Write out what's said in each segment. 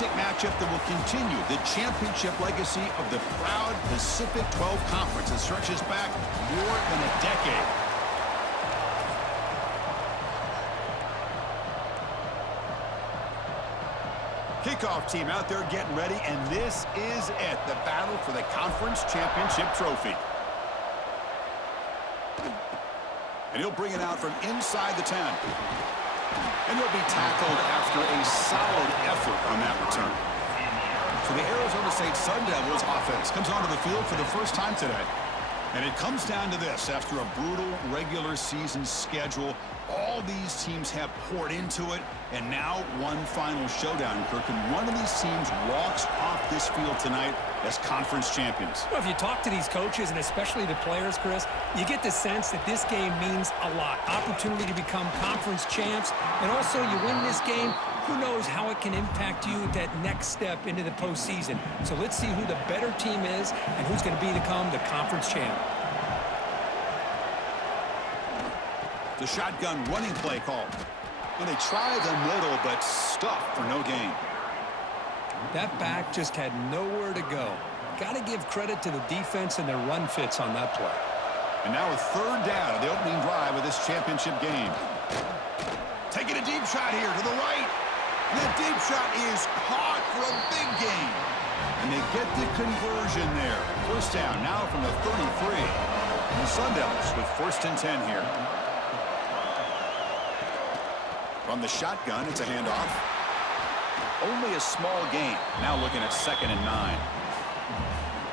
classic matchup that will continue the championship legacy of the proud Pacific 12 Conference that stretches back more than a decade. Kickoff team out there getting ready, and this is it, the battle for the conference championship trophy. And he'll bring it out from inside the 10. And he'll be tackled after a solid effort on that return. So the Arizona State Sun Devils offense comes onto the field for the first time today. And it comes down to this. After a brutal regular season schedule, all these teams have poured into it, and now one final showdown, Kirk. And one of these teams walks off this field tonight as conference champions. Well, if you talk to these coaches, and especially the players, Chris, you get the sense that this game means a lot. Opportunity to become conference champs, and also you win this game, who knows how it can impact you at that next step into the postseason. So let's see who the better team is and who's going to become the conference champ. The shotgun running play call. And they try the middle, but stuff for no gain. That back just had nowhere to go. Got to give credit to the defense and their run fits on that play. And now a third down of the opening drive of this championship game. Taking a deep shot here to the right. And that deep shot is caught for a big gain. And they get the conversion there. First down now from the 33. And the Sun Devils with 1st and 10 here. From the shotgun, it's a handoff. Only a small gain. Now looking at 2nd and 9.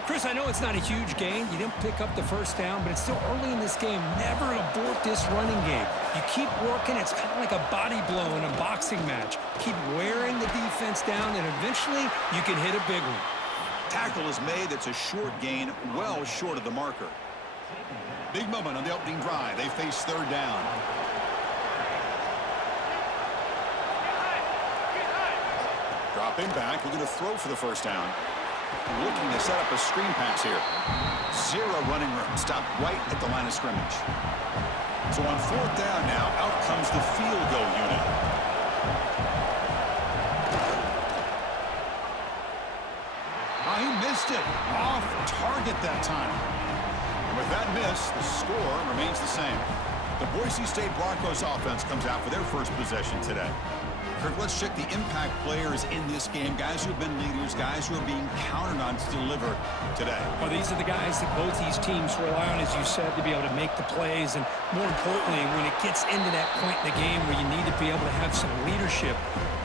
Chris, I know it's not a huge gain. You didn't pick up the first down, but it's still early in this game. Never abort this running game. You keep working. It's kind of like a body blow in a boxing match. Keep wearing the defense down, and eventually you can hit a big one. Tackle is made. That's a short gain, well short of the marker. Big moment on the opening drive. They face 3rd down. Dropping back, we're going to throw for the first down. Looking to set up a screen pass here. 0 running room, stopped right at the line of scrimmage. So on 4th down now, out comes the field goal unit. Oh, he missed it. Off target that time. And with that miss, the score remains the same. The Boise State Broncos offense comes out for their first possession today. Kirk, let's check the impact players in this game. Guys who have been leaders, guys who are being counted on to deliver today. Well, these are the guys that both these teams rely on, as you said, to be able to make the plays. And more importantly, when it gets into that point in the game where you need to be able to have some leadership,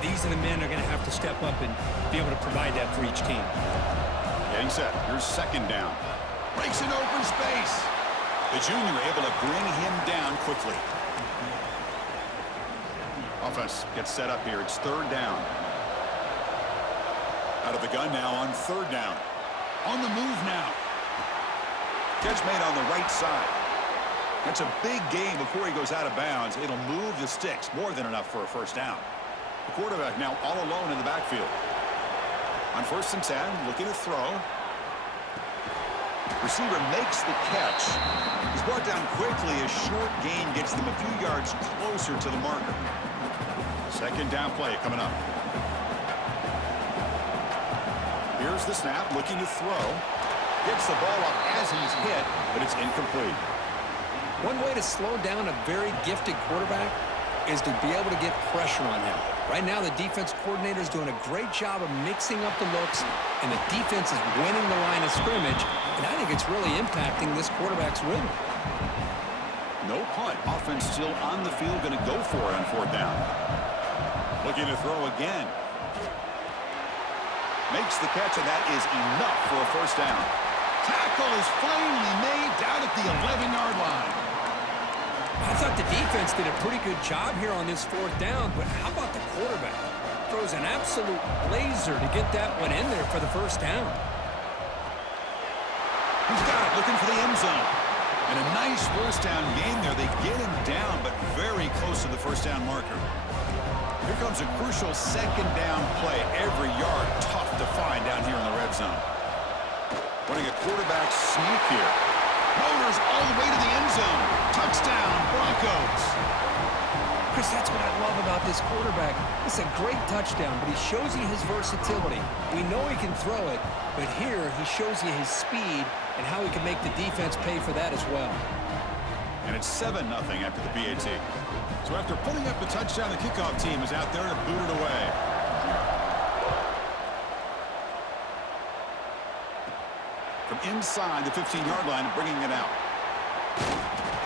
these are the men that are going to have to step up and be able to provide that for each team. Getting set. Here's 2nd down. Breaks an open space. The junior able to bring him down quickly. Offense gets set up here. It's 3rd down. Out of the gun now on 3rd down. On the move now. Catch made on the right side. That's a big gain before he goes out of bounds. It'll move the sticks. More than enough for a first down. The quarterback now all alone in the backfield. On 1st and 10, looking to throw. Receiver makes the catch. He's brought down quickly. A short gain gets them a few yards closer to the marker. 2nd down play coming up. Here's the snap, looking to throw. Gets the ball up as he's hit, but it's incomplete. One way to slow down a very gifted quarterback is to be able to get pressure on him. Right now, the defense coordinator is doing a great job of mixing up the looks, and the defense is winning the line of scrimmage, and I think it's really impacting this quarterback's rhythm. No punt. Offense still on the field, going to go for it on 4th down. Looking to throw again. Makes the catch, and that is enough for a first down. Tackle is finally made down at the 11-yard line. I thought the defense did a pretty good job here on this 4th down, but how about the quarterback? Throws an absolute laser to get that one in there for the first down. He's got it, looking for the end zone. And a nice first down gain there. They get him down, but very close to the first down marker. Here comes a crucial 2nd down play. Every yard tough to find down here in the red zone. Running a quarterback sneak here. Motors all the way to the end zone. Touchdown, Broncos. Chris, that's what I love about this quarterback. It's a great touchdown, but he shows you his versatility. We know he can throw it, but here he shows you his speed and how he can make the defense pay for that as well. And it's 7-0 after the PAT. So after putting up the touchdown, the kickoff team is out there to boot it away. From inside the 15-yard line, bringing it out.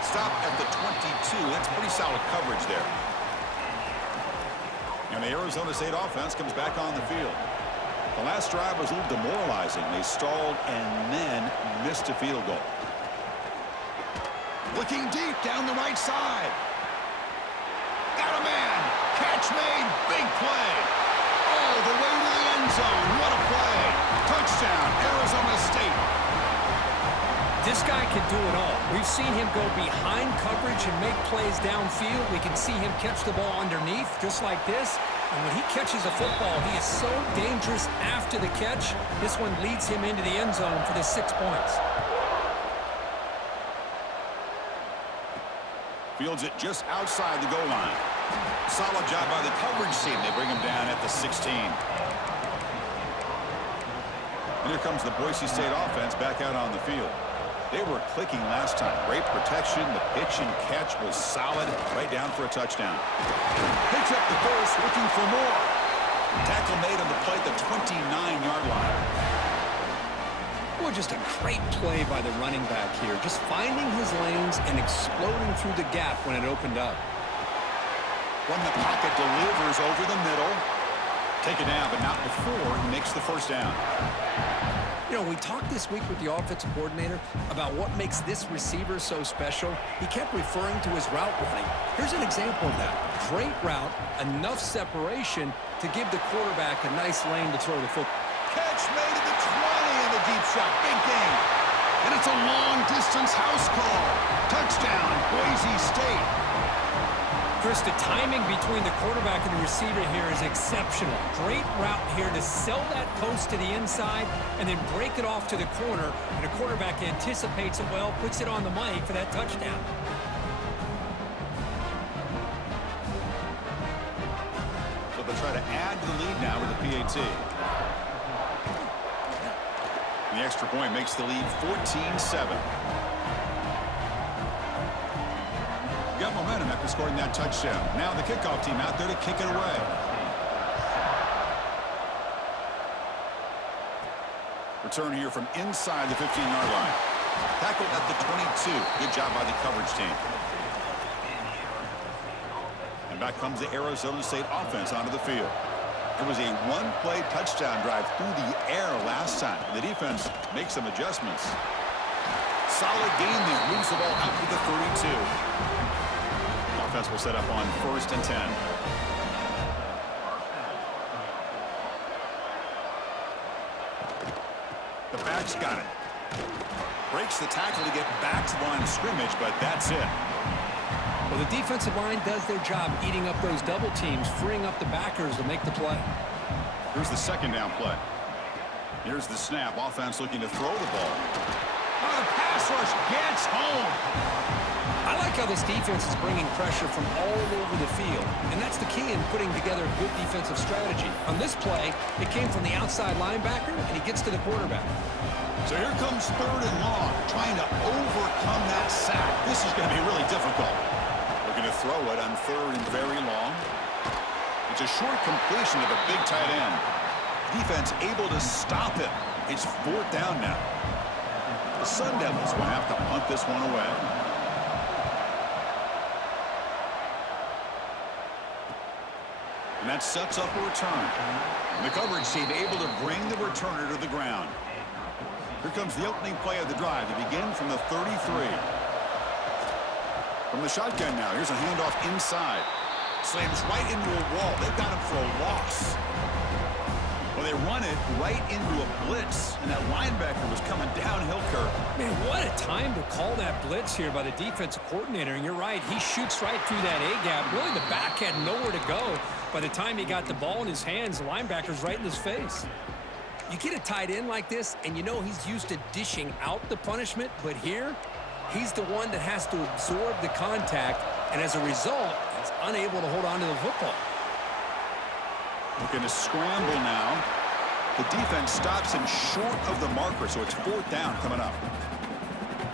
Stop at the 22. That's pretty solid coverage there. And the Arizona State offense comes back on the field. The last drive was a little demoralizing. They stalled and then missed a field goal. Looking deep down the right side. Got a man. Catch made. Big play. All the way to the end zone. What a play. Touchdown, Arizona State. This guy can do it all. We've seen him go behind coverage and make plays downfield. We can see him catch the ball underneath just like this. And when he catches a football, he is so dangerous after the catch. This one leads him into the end zone for the 6 points. Fields it just outside the goal line. Solid job by the coverage team. They bring him down at the 16. And here comes the Boise State offense back out on the field. They were clicking last time. Great protection. The pitch and catch was solid. Right down for a touchdown. Picks up the first, looking for more. Tackle made on the play at the 29-yard line. Boy, just a great play by the running back here. Just finding his lanes and exploding through the gap when it opened up. From the pocket, delivers over the middle. Take it down, but not before he makes the first down. You know, we talked this week with the offensive coordinator about what makes this receiver so special. He kept referring to his route running. Here's an example of that. Great route, enough separation to give the quarterback a nice lane to throw the football. Catch made at the 20 and the deep shot. Big game. And it's a long-distance house call. Touchdown, Boise State. Chris, the timing between the quarterback and the receiver here is exceptional. Great route here to sell that post to the inside and then break it off to the corner. And the quarterback anticipates it well, puts it on the money for that touchdown. So they'll try to add to the lead now with the PAT. The extra point makes the lead 14-7. Got momentum after scoring that touchdown. Now the kickoff team out there to kick it away. Return here from inside the 15-yard line. Tackled at the 22. Good job by the coverage team. And back comes the Arizona State offense onto the field. It was a one-play touchdown drive through the air last time. The defense makes some adjustments. Solid gain there. Moves the ball out to the 32. Offense will set up on 1st and 10. The back's got it. Breaks the tackle to get back to the line of scrimmage, but that's it. Well, the defensive line does their job eating up those double teams, freeing up the backers to make the play. Here's the second down play. Here's the snap. Offense looking to throw the ball. Oh, the pass rush gets home. I like how this defense is bringing pressure from all over the field, and that's the key in putting together a good defensive strategy. On this play, it came from the outside linebacker, and he gets to the quarterback. So here comes 3rd and long, trying to overcome that sack. This is going to be really difficult. Looking to throw it on 3rd and very long. It's a short completion to the big tight end. Defense able to stop him. It's 4th down now. The Sun Devils will have to punt this one away. And that sets up a return. The coverage team able to bring the returner to the ground. Here comes the opening play of the drive. They begin from the 33. From the shotgun now, here's a handoff inside. Slams right into a wall. They've got him for a loss. Well, they run it right into a blitz, and that linebacker was coming downhill curve. Man, what a time to call that blitz here by the defensive coordinator. And you're right, he shoots right through that A-gap. Really, the back had nowhere to go. By the time he got the ball in his hands, the linebacker's right in his face. You get a tight end like this, and you know he's used to dishing out the punishment, but here, he's the one that has to absorb the contact, and as a result, he's unable to hold on to the football. Looking to scramble now. The defense stops him short of the marker, so it's 4th down coming up.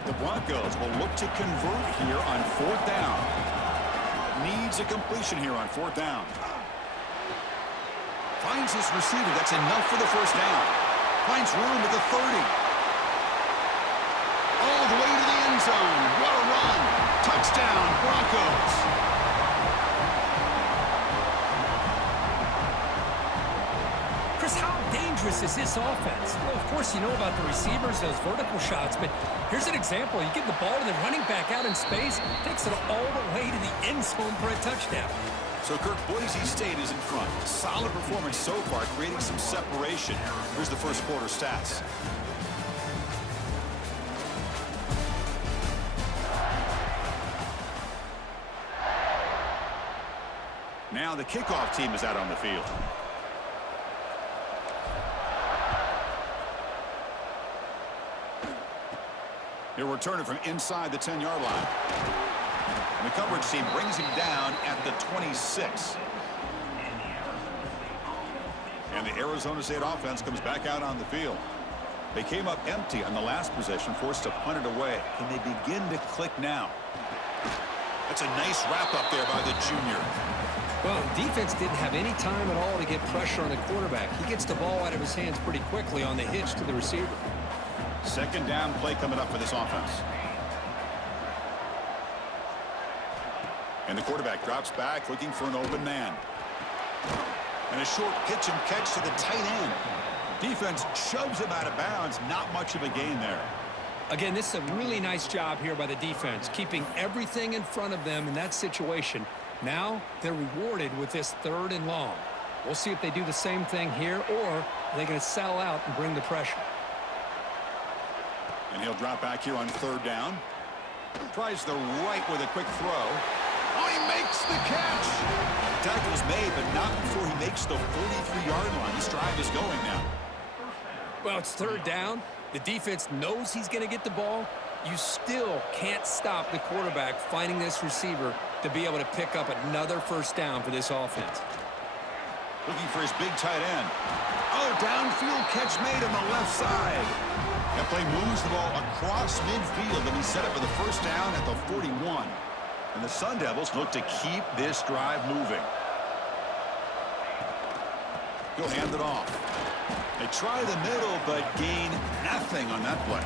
The Broncos will look to convert here on 4th down. Needs a completion here on 4th down. Finds his receiver. That's enough for the 1st down. Finds room at the 30. All the way to the end zone. What a run. Touchdown, Broncos. Chris, how dangerous is this offense? Well, of course, you know about the receivers, those vertical shots, but here's an example. You give the ball to the running back out in space, takes it all the way to the end zone for a touchdown. So, Kirk, Boise State is in front. Solid performance so far, creating some separation. Here's the first quarter stats. Now the kickoff team is out on the field. He'll return it from inside the 10-yard line. And the coverage team brings him down at the 26. And the Arizona State offense comes back out on the field. They came up empty on the last possession, forced to punt it away. Can they begin to click now? That's a nice wrap-up there by the junior. Well, the defense didn't have any time at all to get pressure on the quarterback. He gets the ball out of his hands pretty quickly on the hitch to the receiver. 2nd down play coming up for this offense. And the quarterback drops back looking for an open man. And a short pitch and catch to the tight end. Defense shoves him out of bounds. Not much of a gain there. Again, this is a really nice job here by the defense, keeping everything in front of them in that situation. Now they're rewarded with this 3rd and long. We'll see if they do the same thing here, or are they going to settle out and bring the pressure. And he'll drop back here on 3rd down. Tries the right with a quick throw. Oh, he makes the catch. Tackle's made, but not before he makes the 43-yard line. This drive is going now. Well, it's 3rd down. The defense knows he's going to get the ball. You still can't stop the quarterback finding this receiver to be able to pick up another 1st down for this offense. Looking for his big tight end. Oh, downfield catch made on the left side. That play moves the ball across midfield, and he's set up for the 1st down at the 41. And the Sun Devils look to keep this drive moving. He'll hand it off. They try the middle, but gain nothing on that play.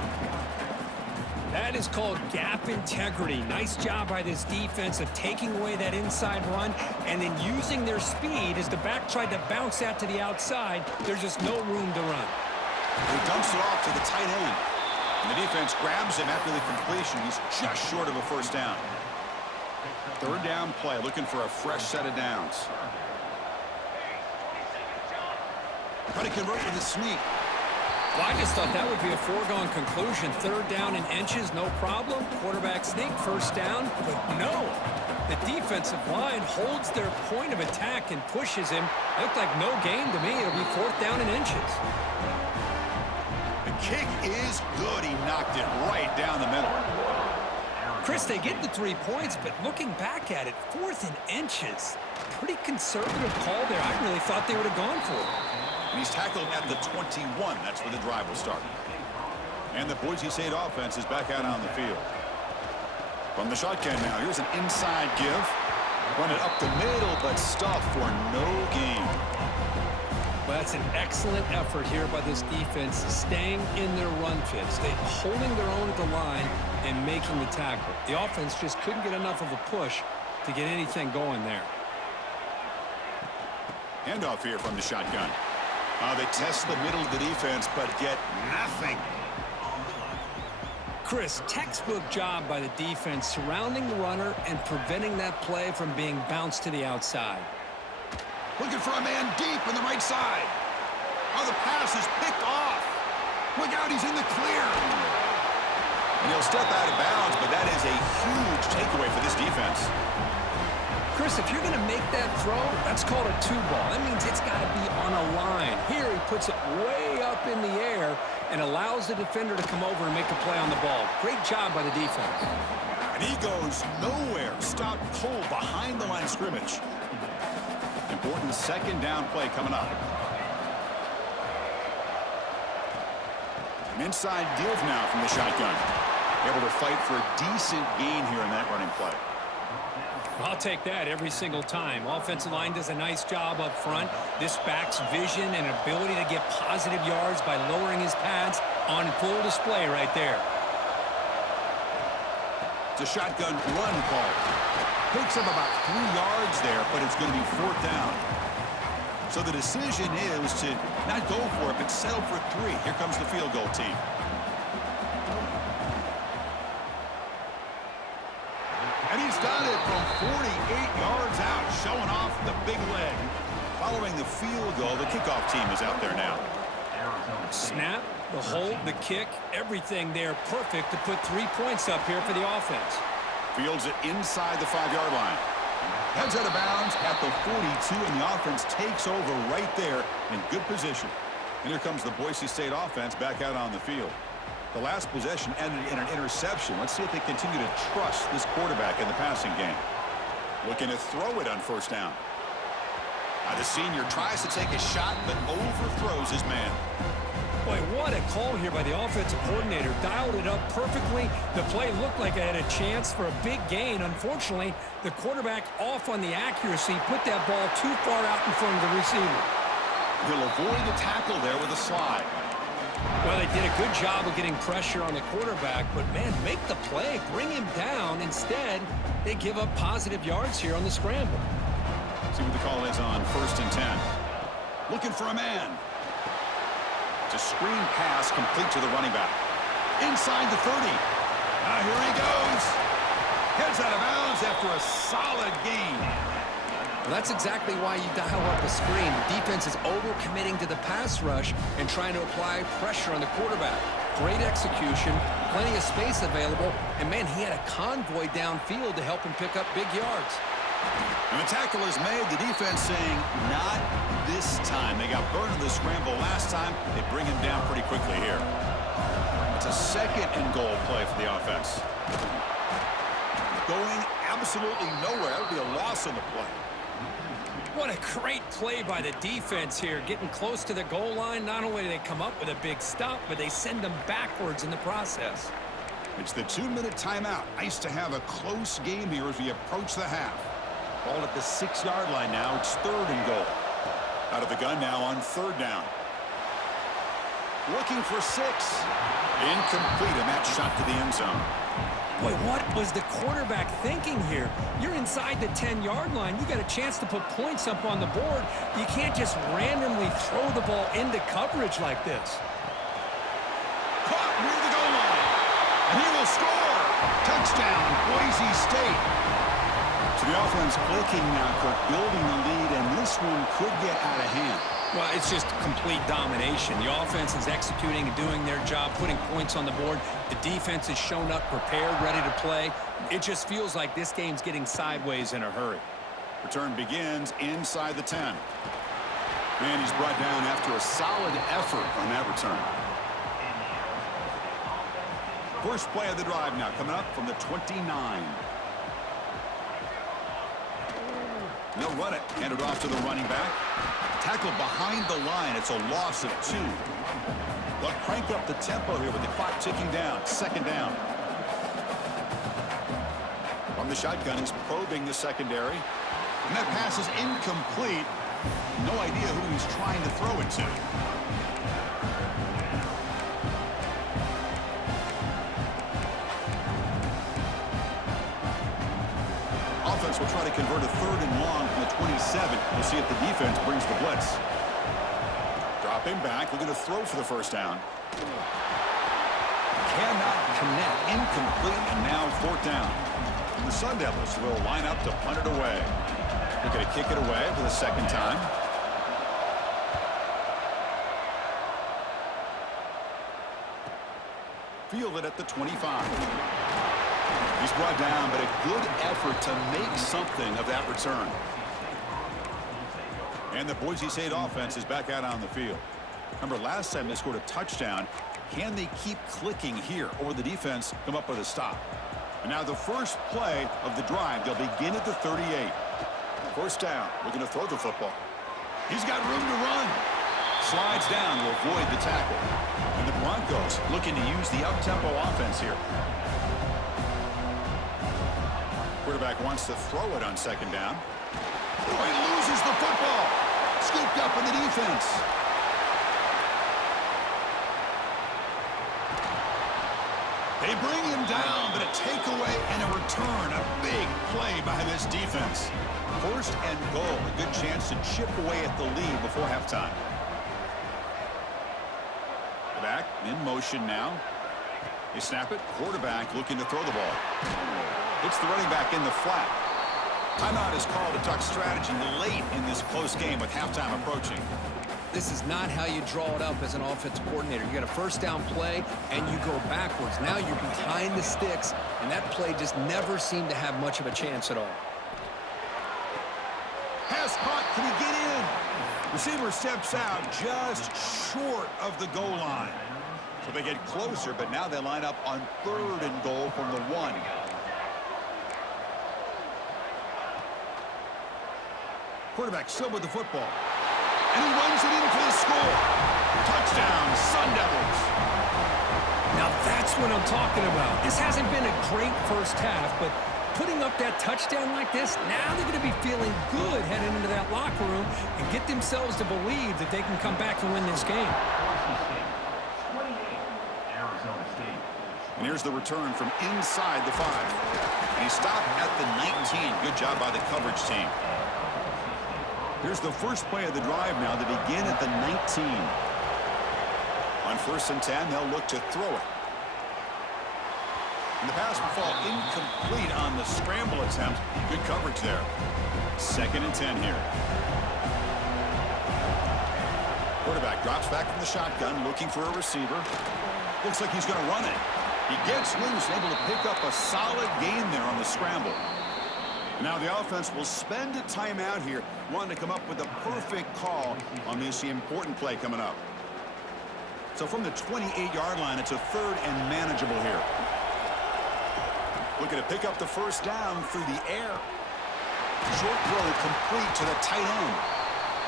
That is called gap integrity. Nice job by this defense of taking away that inside run and then using their speed as the back tried to bounce that to the outside. There's just no room to run. He dumps it off to the tight end. And the defense grabs him after the completion. He's just short of a 1st down. 3rd down play, looking for a fresh set of downs. Trying to convert with a sneak. Well, I just thought that would be a foregone conclusion. 3rd down in inches, no problem. Quarterback sneak, 1st down. But no, the defensive line holds their point of attack and pushes him. Looked like no gain to me. It'll be 4th down in inches. The kick is good. He knocked it right down the middle. Chris, they get the 3 points, but looking back at it, 4th and inches. Pretty conservative call there. I really thought they would have gone for it. And he's tackled at the 21. That's where the drive will start. And the Boise State offense is back out on the field. From the shotgun now, here's an inside give. Run it up the middle, but stuffed for no gain. Well, that's an excellent effort here by this defense, staying in their run fits. They holding their own at the line and making the tackle. The offense just couldn't get enough of a push to get anything going there. Handoff here from the shotgun. They test the middle of the defense, but get nothing. Chris, textbook job by the defense surrounding the runner and preventing that play from being bounced to the outside. Looking for a man deep on the right side. Oh, the pass is picked off. Look out, he's in the clear. And he'll step out of bounds, but that is a huge takeaway for this defense. Chris, if you're going to make that throw, that's called a 2-ball. That means it's got to be on a line. Here he puts it way up in the air and allows the defender to come over and make a play on the ball. Great job by the defense. And he goes nowhere. Stop cold behind the line of scrimmage. Important second down play coming up. An inside give now from the shotgun. Able to fight for a decent gain here in that running play. I'll take that every single time. Offensive line does a nice job up front. This back's vision and ability to get positive yards by lowering his pads on full display right there. It's a shotgun run call. Picks up about 3 yards there, but it's going to be 4th down. So the decision is to not go for it, but settle for 3. Here comes the field goal team. And he's done it from 48 yards out, showing off the big leg. Following the field goal, the kickoff team is out there now. Snap, the hold, the kick, everything there perfect to put 3 points up here for the offense. Fields it inside the 5-yard line. Heads out of bounds at the 42, and the offense takes over right there in good position. And here comes the Boise State offense back out on the field. The last possession ended in an interception. Let's see if they continue to trust this quarterback in the passing game. Looking to throw it on 1st down. The senior tries to take a shot, but overthrows his man. Boy, what a call here by the offensive coordinator. Dialed it up perfectly. The play looked like it had a chance for a big gain. Unfortunately, the quarterback off on the accuracy, put that ball too far out in front of the receiver. He'll avoid the tackle there with a slide. Well, they did a good job of getting pressure on the quarterback, but, man, make the play. Bring him down. Instead, they give up positive yards here on the scramble. See what the call is on 1st and 10. Looking for a man. It's a screen pass complete to the running back. Inside the 30. Here he goes. Heads out of bounds after a solid gain. Well, that's exactly why you dial up a screen. The defense is overcommitting to the pass rush and trying to apply pressure on the quarterback. Great execution, plenty of space available, and, man, he had a convoy downfield to help him pick up big yards. And the tackle is made. The defense saying, not this time. They got burned in the scramble last time. They bring him down pretty quickly here. It's a 2nd and goal play for the offense. Going absolutely nowhere. That would be a loss on the play. What a great play by the defense here. Getting close to the goal line, not only do they come up with a big stop, but they send them backwards in the process. It's the 2-minute timeout. Nice to have a close game here as we approach the half. Ball at the 6-yard line now. It's 3rd and goal. Out of the gun now on 3rd down. Looking for 6. Incomplete, and that shot to the end zone. Boy, what was the quarterback thinking here? You're inside the 10-yard line. You got a chance to put points up on the board. You can't just randomly throw the ball into coverage like this. Caught near the goal line. And he will score. Touchdown, Boise State. So the offense clicking now, Cook, building the lead, and this one could get out of hand. Well, it's just complete domination. The offense is executing and doing their job, putting points on the board. The defense has shown up prepared, ready to play. It just feels like this game's getting sideways in a hurry. Return begins inside the 10. And he's brought down after a solid effort on that return. First play of the drive now coming up from the 29. They'll run it. Hand it off to the running back. Tackled behind the line. It's a loss of 2. They'll crank up the tempo here with the clock ticking down. 2nd down. From the shotgun, he's probing the secondary. And that pass is incomplete. No idea who he's trying to throw it to. Offense will try to convert a 3rd and long from the 27. We'll see if the defense brings the blitz. Dropping back, looking to throw for the 1st down. Cannot connect, incomplete, and now 4th down. And the Sun Devils will line up to punt it away. They're going to kick it away for the 2nd time. Field it at the 25. He's brought down, but a good effort to make something of that return. And the Boise State offense is back out on the field. Remember, last time they scored a touchdown. Can they keep clicking here, or the defense come up with a stop? And now the first play of the drive. They'll begin at the 38. First down. Looking to throw the football. He's got room to run. Slides down to avoid the tackle. And the Broncos looking to use the up-tempo offense here. Quarterback wants to throw it on second down. Oh, he loses the football. Scooped up in the defense. They bring him down, but a takeaway and a return. A big play by this defense. First and goal. A good chance to chip away at the lead before halftime. Back in motion now. They snap it. Quarterback looking to throw the ball. It's the running back in the flat. Timeout is called to talk strategy late in this close game with halftime approaching. This is not how you draw it up as an offensive coordinator. You get a first down play, and you go backwards. Now you're behind the sticks, and that play just never seemed to have much of a chance at all. Pass caught. Can he get in? Receiver steps out just short of the goal line. So they get closer, but now they line up on 3rd and goal from the 1. Quarterback still with the football. And he runs it in for the score. Touchdown, Sun Devils. Now that's what I'm talking about. This hasn't been a great first half, but putting up that touchdown like this, now they're going to be feeling good heading into that locker room and get themselves to believe that they can come back and win this game. And here's the return from inside the 5. And he stopped at the 19. Good job by the coverage team. Here's the first play of the drive now. They begin at the 19. On 1st and 10, they'll look to throw it. And the pass will fall incomplete on the scramble attempt. Good coverage there. 2nd and 10 here. Quarterback drops back from the shotgun, looking for a receiver. Looks like he's going to run it. He gets loose, able to pick up a solid gain there on the scramble. Now the offense will spend a timeout here, wanting to come up with a perfect call on this important play coming up. So from the 28-yard line, it's a 3rd and manageable here. Looking to pick up the first down through the air. Short throw complete to the tight end.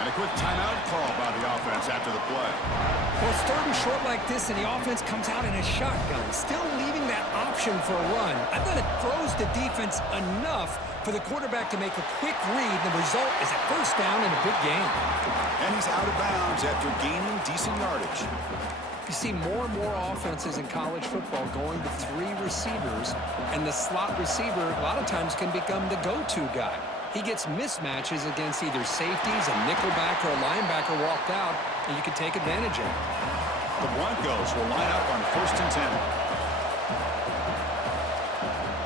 And a quick timeout call by the offense after the play. Well, it's 3rd and short like this, and the offense comes out in a shotgun, still leaving that option for a run. I thought it throws the defense enough for the quarterback to make a quick read. The result is a first down in a big game. And he's out of bounds after gaining decent yardage. You see more and more offenses in college football going to 3 receivers, and the slot receiver a lot of times can become the go-to guy. He gets mismatches against either safeties, a nickelback, or a linebacker walked out, and you can take advantage of it. The Broncos will line up on 1st and 10.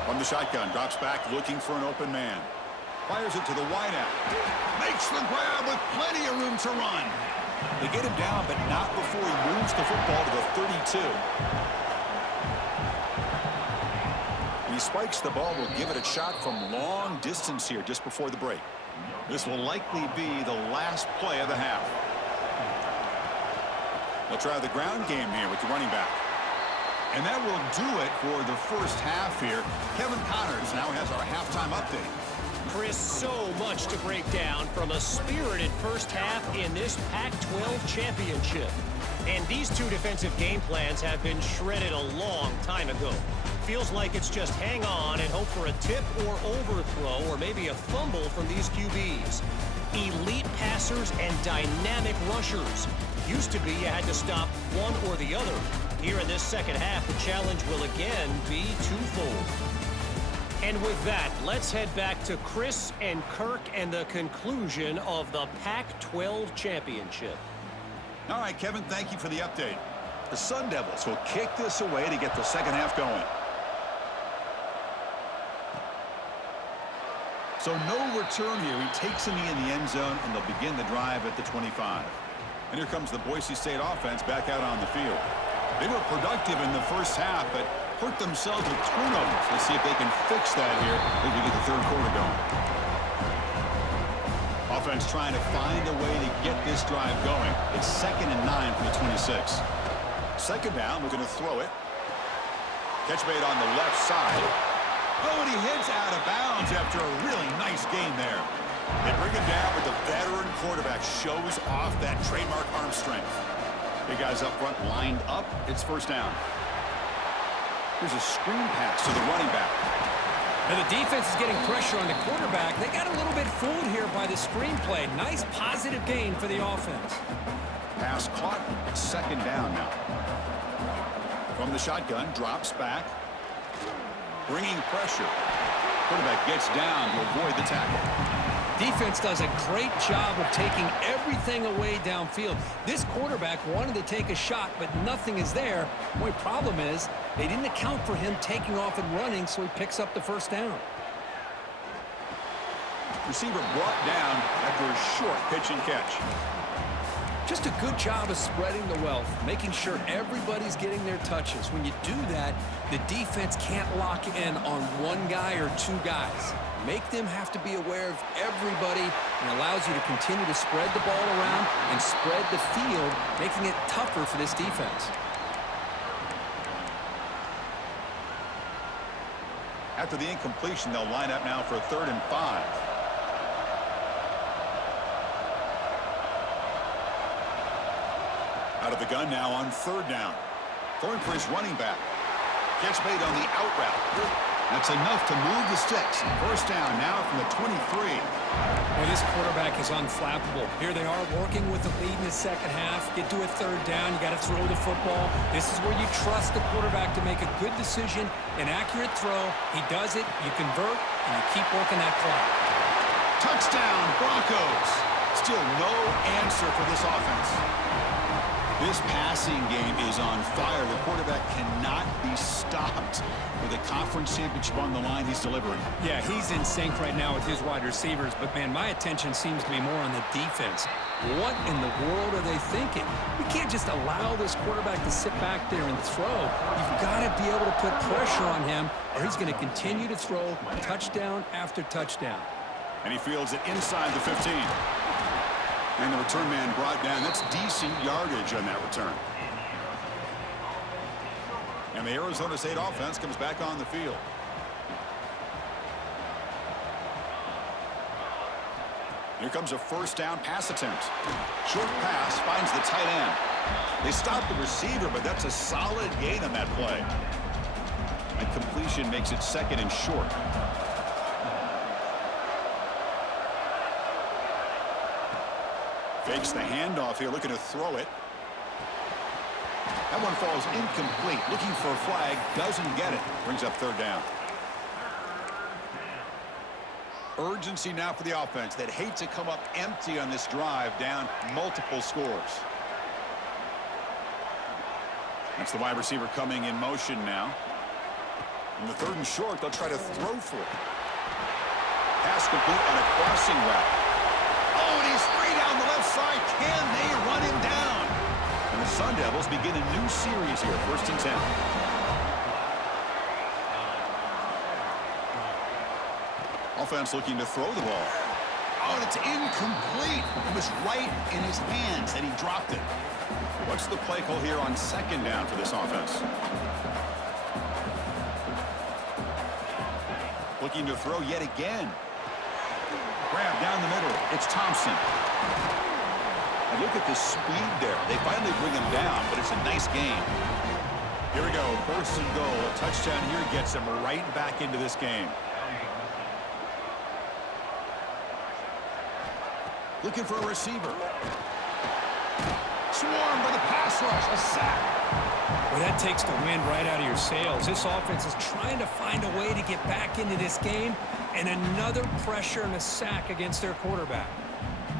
From the shotgun, drops back looking for an open man. Fires it to the wideout. Makes the grab with plenty of room to run. They get him down, but not before he moves the football to the 32. And he spikes the ball. Will give it a shot from long distance here just before the break. This will likely be the last play of the half. They'll try the ground game here with the running back. And that will do it for the first half here. Kevin Connors now has our halftime update. Chris, so much to break down from a spirited first half in this Pac-12 championship. And these two defensive game plans have been shredded a long time ago. Feels like it's just hang on and hope for a tip or overthrow or maybe a fumble from these QBs. Elite passers and dynamic rushers. Used to be you had to stop one or the other. Here in this second half, the challenge will again be twofold. And with that, let's head back to Chris and Kirk and the conclusion of the Pac-12 championship. All right, Kevin, thank you for the update. The Sun Devils will kick this away to get the second half going. So no return here. He takes a knee in the end zone, and they'll begin the drive at the 25. And here comes the Boise State offense back out on the field. They were productive in the first half, but hurt themselves with turnovers. Let's see if they can fix that here as we get the third quarter going. Offense trying to find a way to get this drive going. It's 2nd and 9 from the 26. Second down, we're going to throw it. Catch made on the left side. Oh, and he heads out of bounds after a really nice game there. They bring him down, but the veteran quarterback shows off that trademark arm strength. Big guys up front lined up. It's first down. Here's a screen pass to the running back. And the defense is getting pressure on the quarterback. They got a little bit fooled here by the screen play. Nice positive gain for the offense. Pass caught. Second down now. From the shotgun, drops back. Bringing pressure. Quarterback gets down to avoid the tackle. Defense does a great job of taking everything away downfield. This quarterback wanted to take a shot, but nothing is there. The only problem is they didn't account for him taking off and running, so he picks up the first down. Receiver brought down after a short pitch and catch. Just a good job of spreading the wealth, making sure everybody's getting their touches. When you do that, the defense can't lock in on one guy or two guys. Make them have to be aware of everybody, and allows you to continue to spread the ball around and spread the field, making it tougher for this defense. After the incompletion, they'll line up now for 3rd and 5. Out of the gun now on 3rd down. Throwing for his running back. Catch made on the out route. That's enough to move the sticks. First down now from the 23. Well, this quarterback is unflappable. Here they are working with the lead in the second half. Get to a 3rd down. You got to throw the football. This is where you trust the quarterback to make a good decision, an accurate throw. He does it, you convert, and you keep working that clock. Touchdown, Broncos. Still no answer for this offense. This passing game is on fire. The quarterback cannot be stopped. With a conference championship on the line, he's delivering. Yeah, he's in sync right now with his wide receivers. But, man, my attention seems to be more on the defense. What in the world are they thinking? You can't just allow this quarterback to sit back there and throw. You've got to be able to put pressure on him, or he's going to continue to throw touchdown after touchdown. And he fields it inside the 15. And the return man brought down. That's decent yardage on that return. And the Arizona State offense comes back on the field. Here comes a first down pass attempt. Short pass finds the tight end. They stop the receiver, but that's a solid gain on that play. And completion makes it 2nd and short. Fakes the handoff here, looking to throw it. That one falls incomplete. Looking for a flag, doesn't get it. Brings up 3rd down. Urgency now for the offense that hate to come up empty on this drive, down multiple scores. That's the wide receiver coming in motion now. In the 3rd and short, they'll try to throw for it. Pass complete on a crossing route. Oh, and he's free down the left side. Can they run him down? And the Sun Devils begin a new series here, 1st and 10. Offense looking to throw the ball. Oh, and it's incomplete. It was right in his hands, and he dropped it. What's the play call here on 2nd down for this offense? Looking to throw yet again. Grab down the middle. It's Thompson. And look at the speed there. They finally bring him down, but it's a nice game. Here we go. 1st and goal. A touchdown here gets him right back into this game. Looking for a receiver. Swarmed by the pass rush. A sack. Well, that takes the wind right out of your sails. This offense is trying to find a way to get back into this game, and another pressure and a sack against their quarterback.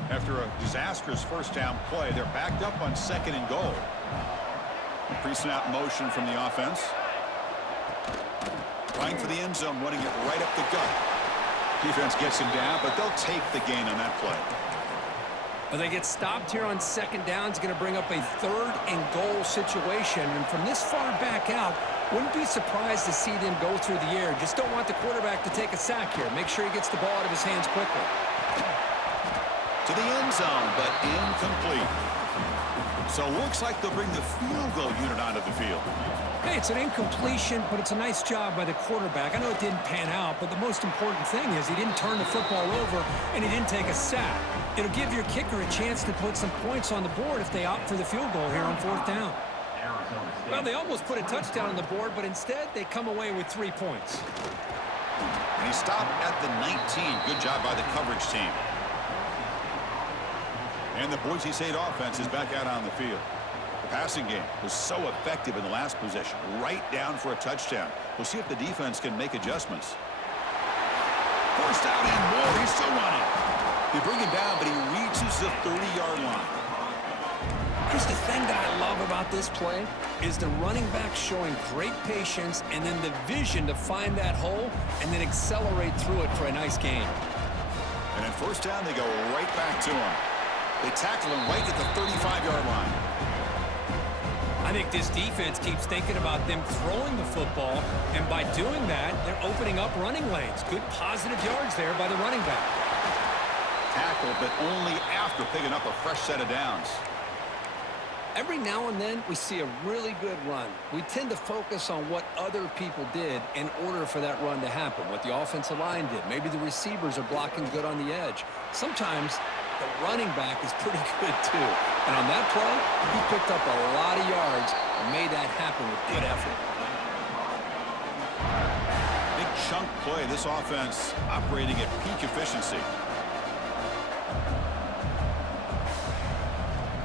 After a disastrous first down play, they're backed up on 2nd and goal. Pre-snap motion from the offense. Trying for the end zone, running it right up the gut. Defense gets him down, but they'll take the gain on that play. Well, they get stopped here on 2nd down. It's going to bring up a 3rd and goal situation. And from this far back out, wouldn't be surprised to see them go through the air. Just don't want the quarterback to take a sack here. Make sure he gets the ball out of his hands quickly. To the end zone, but incomplete. So looks like they'll bring the field goal unit onto the field. Hey, it's an incompletion, but it's a nice job by the quarterback. I know it didn't pan out, but the most important thing is he didn't turn the football over and he didn't take a sack. It'll give your kicker a chance to put some points on the board if they opt for the field goal here on 4th down. Well, they almost put a touchdown on the board, but instead they come away with 3 points. And he stopped at the 19. Good job by the coverage team. And the Boise State offense is back out on the field. The passing game was so effective in the last possession, right down for a touchdown. We'll see if the defense can make adjustments. Forced out and more. He's still running. They bring him down, but he reaches the 30-yard line. Chris, the thing that I love about this play is the running back showing great patience and then the vision to find that hole and then accelerate through it for a nice gain. And then 1st down, they go right back to him. They tackle him right at the 35-yard line. I think this defense keeps thinking about them throwing the football, and by doing that, they're opening up running lanes. Good positive yards there by the running back. Tackle, but only after picking up a fresh set of downs. Every now and then, we see a really good run. We tend to focus on what other people did in order for that run to happen, what the offensive line did. Maybe the receivers are blocking good on the edge. Sometimes the running back is pretty good, too. And on that play, he picked up a lot of yards and made that happen with good effort. Big chunk play. This offense operating at peak efficiency.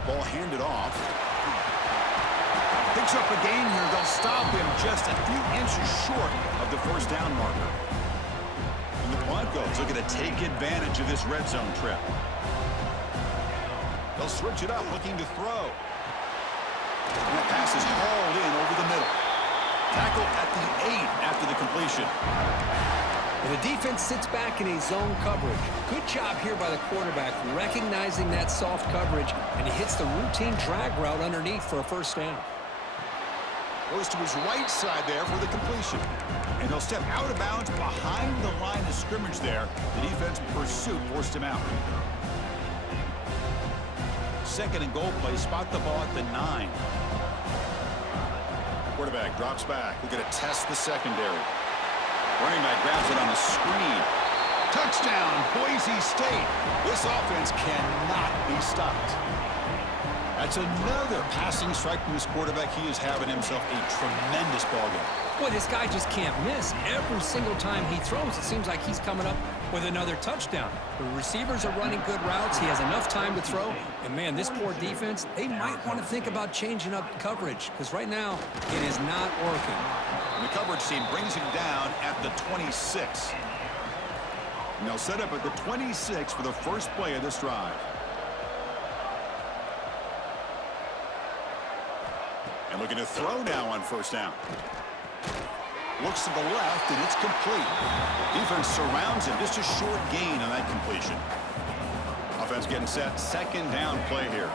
Ball handed off. Picks up a gain here. They'll stop him just a few inches short of the 1st down marker. And the Broncos looking to take advantage of this red zone trip. They'll switch it up, looking to throw. And that pass is hauled in over the middle. Tackle at the 8 after the completion. And the defense sits back in a zone coverage. Good job here by the quarterback recognizing that soft coverage, and he hits the routine drag route underneath for a 1st down. Goes to his right side there for the completion. And he'll step out of bounds behind the line of scrimmage there. The defense pursuit forced him out. 2nd and goal play. Spot the ball at the 9. Quarterback drops back. We're going to test the secondary. Running back grabs it on the screen. Touchdown, Boise State. This offense cannot be stopped. That's another passing strike from this quarterback. He is having himself a tremendous ballgame. Boy, this guy just can't miss. Every single time he throws, it seems like he's coming up with another touchdown. The receivers are running good routes. He has enough time to throw. And, man, this poor defense, they might want to think about changing up coverage because right now it is not working. And the coverage team brings him down at the 26. And they'll set up at the 26 for the first play of this drive. And looking to throw now on 1st down. Looks to the left, and it's complete. Defense surrounds him. Just a short gain on that completion. Offense getting set. 2nd down play here.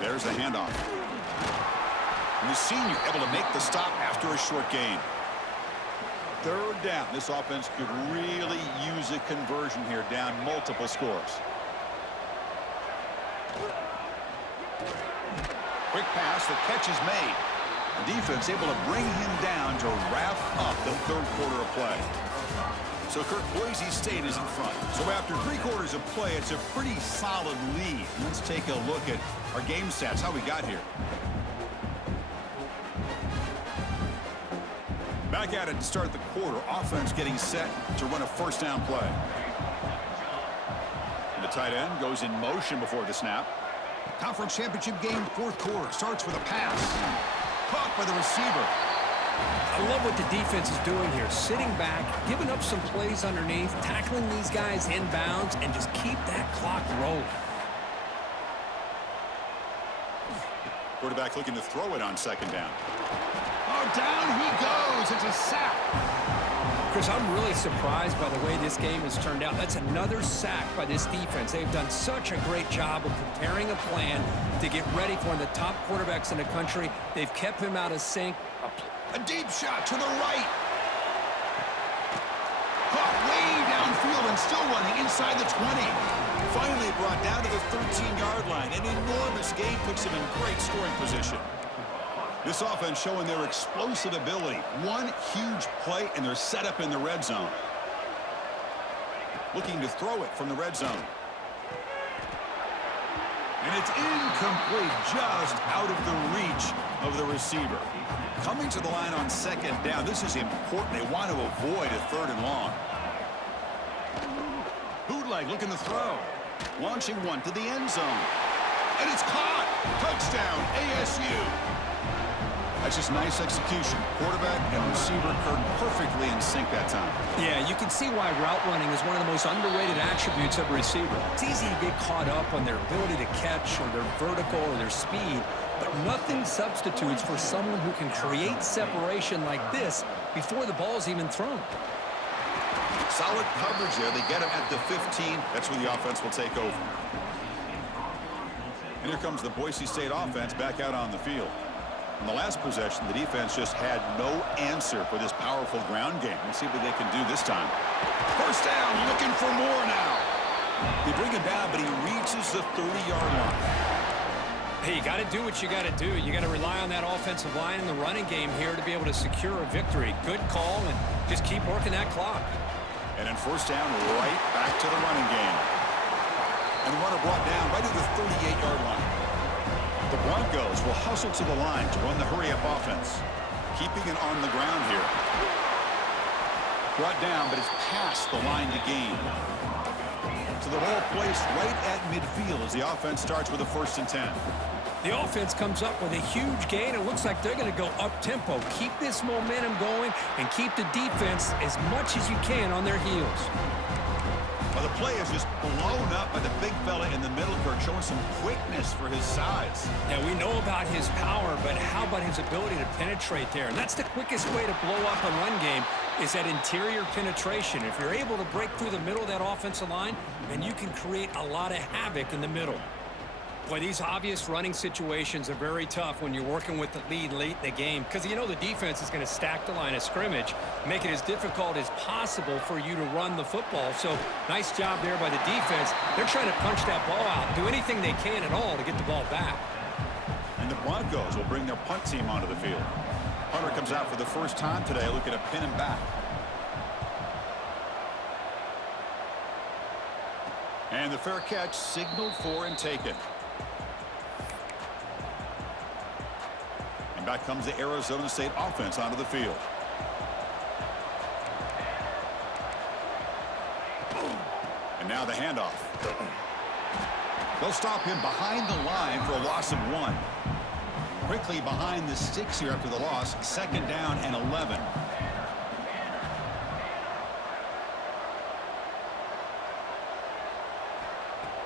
There's the handoff. And the senior able to make the stop after a short gain. 3rd down. This offense could really use a conversion here, down multiple scores. Quick pass, the catch is made. The defense able to bring him down to wrap up the 3rd quarter of play. So, Kirk, Boise State is in front. So after 3 quarters of play, it's a pretty solid lead. Let's take a look at our game stats, how we got here. Back at it to start the quarter. Offense getting set to run a 1st down play. And the tight end goes in motion before the snap. Conference championship game, 4th quarter. Starts with a pass. Caught by the receiver. I love what the defense is doing here. Sitting back, giving up some plays underneath, tackling these guys inbounds, and just keep that clock rolling. Quarterback looking to throw it on 2nd down. Oh, down he goes. It's a sack. Chris, I'm really surprised by the way this game has turned out. That's another sack by this defense. They've done such a great job of preparing a plan to get ready for one of the top quarterbacks in the country. They've kept him out of sync. A deep shot to the right. Caught way downfield field and still running inside the 20. Finally brought down to the 13-yard line. An enormous gain puts him in great scoring position. This offense showing their explosive ability. One huge play, and they're set up in the red zone. Looking to throw it from the red zone. And it's incomplete, just out of the reach of the receiver. Coming to the line on second down. This is important. They want to avoid a third and long. Bootleg looking to throw. Launching one to the end zone. And it's caught. Touchdown, ASU. That's just nice execution. Quarterback and receiver occurred perfectly in sync that time. Yeah, you can see why route running is one of the most underrated attributes of a receiver. It's easy to get caught up on their ability to catch or their vertical or their speed, but nothing substitutes for someone who can create separation like this before the ball is even thrown. Solid coverage there. They get him at the 15. That's where the offense will take over. And here comes the Boise State offense back out on the field. In the last possession, the defense just had no answer for this powerful ground game. Let's see what they can do this time. First down, looking for more now. They bring him down, but he reaches the 30-yard line. Hey, you got to do what you got to do. You got to rely on that offensive line in the running game here to be able to secure a victory. Good call, and just keep working that clock. And then first down, right back to the running game. And the runner brought down right at the 38-yard line. The Broncos will hustle to the line to run the hurry-up offense. Keeping it on the ground here. Brought down, but it's past the line to gain. So the ball placed right at midfield as the offense starts with a 1st and 10. The offense comes up with a huge gain. It looks like they're going to go up-tempo. Keep this momentum going and keep the defense as much as you can on their heels. Well, the play is just blown up by the big fella in the middle, Kirk, showing some quickness for his size. Yeah, we know about his power, but how about his ability to penetrate there? And that's the quickest way to blow up a run game is that interior penetration. If you're able to break through the middle of that offensive line, then you can create a lot of havoc in the middle. Boy, these obvious running situations are very tough when you're working with the lead late in the game because you know the defense is going to stack the line of scrimmage, make it as difficult as possible for you to run the football. So nice job there by the defense. They're trying to punch that ball out, do anything they can at all to get the ball back. And the Broncos will bring their punt team onto the field. Punter comes out for the first time today, looking to pin him back. And the fair catch signaled for and taken. And back comes the Arizona State offense onto the field. And now the handoff. They'll stop him behind the line for a loss of 1. Quickly behind the sticks here after the loss. 2nd down and 11.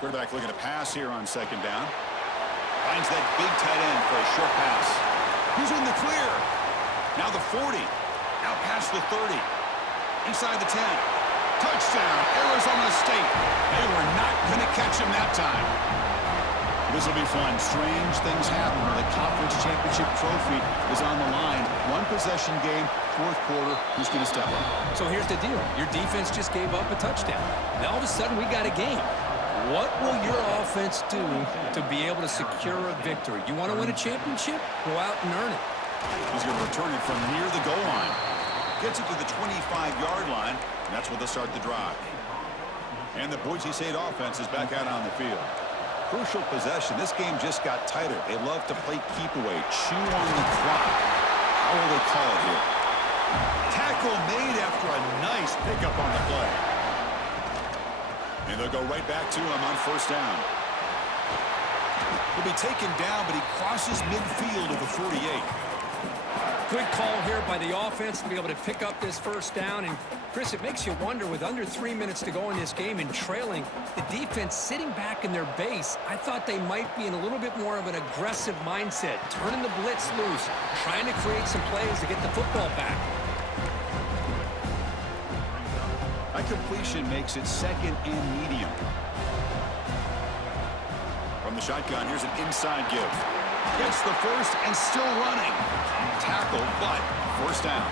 Quarterback looking to pass here on 2nd down. Finds that big tight end for a short pass. He's in the clear. Now the 40. Now past the 30. Inside the 10. Touchdown, Arizona State. They were not going to catch him that time. This will be fun. Strange things happen when the conference championship trophy is on the line. 1-possession game, 4th quarter. Who's going to step up? So here's the deal. Your defense just gave up a touchdown. Now all of a sudden we got a game. What will your offense do to be able to secure a victory? You want to win a championship? Go out and earn it. He's going to return it from near the goal line. Gets it to the 25-yard line, and that's where they'll start the drive. And the Boise State offense is back out on the field. Crucial possession. This game just got tighter. They love to play keep away, chew on the clock. How will they call it here? Tackle made after a nice pickup on the play. And they'll go right back to him on 1st down. He'll be taken down, but he crosses midfield of the 48. Good call here by the offense to be able to pick up this 1st down. And, Chris, it makes you wonder, with under 3 minutes to go in this game and trailing, the defense sitting back in their base, I thought they might be in a little bit more of an aggressive mindset, turning the blitz loose, trying to create some plays to get the football back. That completion makes it 2nd and medium. From the shotgun, here's an inside give. Gets the first and still running. Tackle, but 1st down.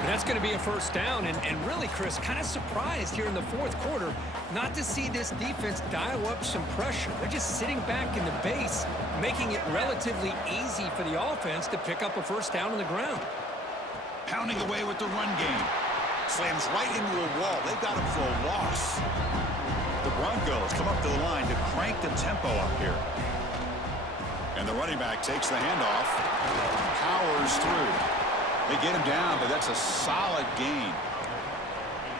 And that's going to be a first down. And really, Chris, kind of surprised here in the fourth quarter not to see this defense dial up some pressure. They're just sitting back in the base, making it relatively easy for the offense to pick up a first down on the ground. Pounding away with the run game. Slams right into a wall. They've got him for a loss. The Broncos come up to the line to crank the tempo up here. And the running back takes the handoff. Powers through. They get him down, but that's a solid gain.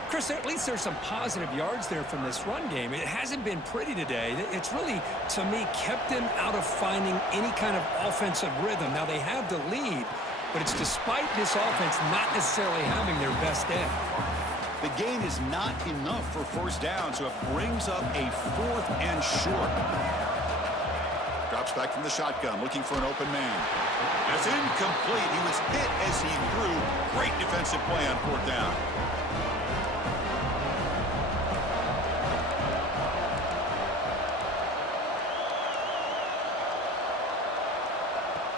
Chris, at least there's some positive yards there from this run game. It hasn't been pretty today. It's really, to me, kept them out of finding any kind of offensive rhythm. Now, they have the lead, but it's despite this offense not necessarily having their best day. The gain is not enough for first down, so it brings up a 4th and short. Drops back from the shotgun, looking for an open man. It's incomplete. He was hit as he threw. Great defensive play on 4th down.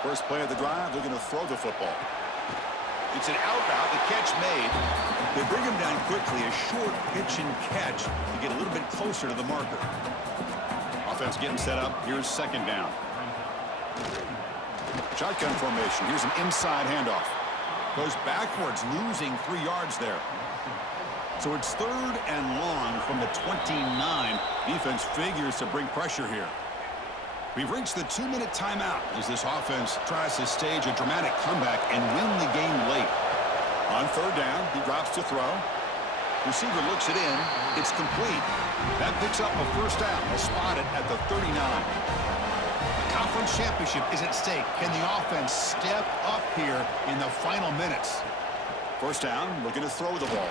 First play of the drive, they're going to throw the football. It's an out route, the catch made. They bring him down quickly, a short pitch and catch to get a little bit closer to the marker. Offense getting set up. Here's 2nd down. Shotgun formation. Here's an inside handoff. Goes backwards, losing 3 yards there. So it's 3rd and long from the 29. Defense figures to bring pressure here. We've reached the 2-minute timeout as this offense tries to stage a dramatic comeback and win the game late. On 3rd down, he drops to throw. Receiver looks it in. It's complete. That picks up a first down. They'll spot it at the 39. The conference championship is at stake. Can the offense step up here in the final minutes? First down, looking to throw the ball.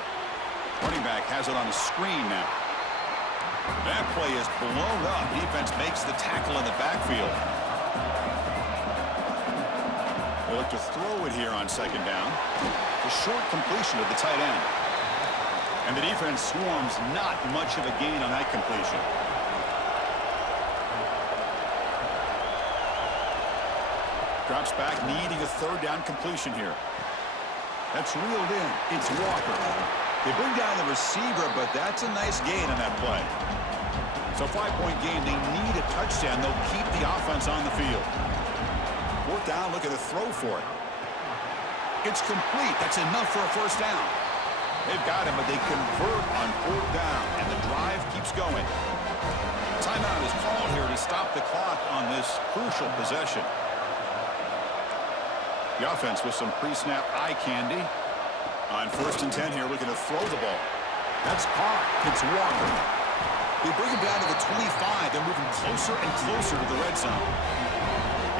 Running back has it on the screen now. That play is blown up. Defense makes the tackle in the backfield. They look to throw it here on 2nd down. The short completion of the tight end. And the defense swarms, not much of a gain on that completion. Drops back, needing a 3rd down completion here. That's reeled in. It's Walker. They bring down the receiver, but that's a nice gain on that play. So 5-point game. They need a touchdown. They'll keep the offense on the field. 4th down, looking to throw for it. It's complete. That's enough for a first down. They've got him, but they convert on 4th down, and the drive keeps going. Timeout is called here to stop the clock on this crucial possession. The offense with some pre-snap eye candy. On 1st and 10 here, looking to throw the ball. That's caught. It's Walker. They bring him down to the 25. They're moving closer and closer to the red zone.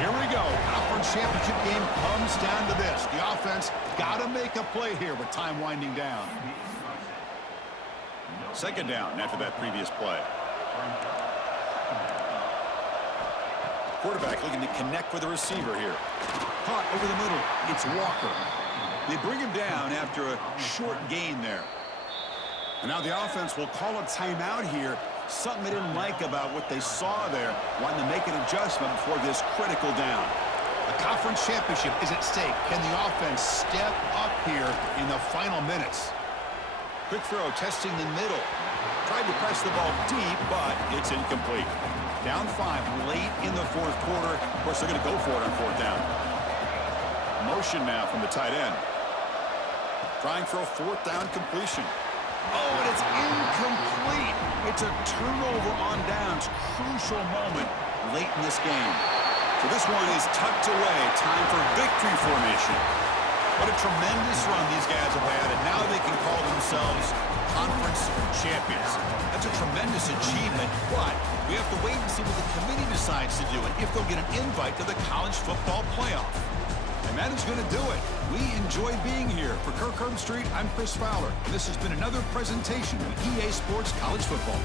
Here we go. Conference championship game comes down to this. The offense got to make a play here with time winding down. 2nd down after that previous play. Quarterback looking to connect with the receiver here. Caught over the middle. It's Walker. They bring him down after a short gain there. And now the offense will call a timeout here. Something they didn't like about what they saw there. Wanting to make an adjustment before this critical down. The conference championship is at stake. Can the offense step up here in the final minutes? Quick throw, testing the middle. Tried to press the ball deep, but it's incomplete. Down 5 late in the 4th quarter. Of course, they're going to go for it on 4th down. Motion now from the tight end. Trying for a 4th down completion. Oh, and it's incomplete. It's a turnover on downs. Crucial moment late in this game. So this one is tucked away. Time for victory formation. What a tremendous run these guys have had, and now they can call themselves conference champions. That's a tremendous achievement, but we have to wait and see what the committee decides to do and if they'll get an invite to the college football playoff. And that is going to do it. We enjoy being here. For Kirk Herbstreit, I'm Chris Fowler. And this has been another presentation of EA Sports College Football.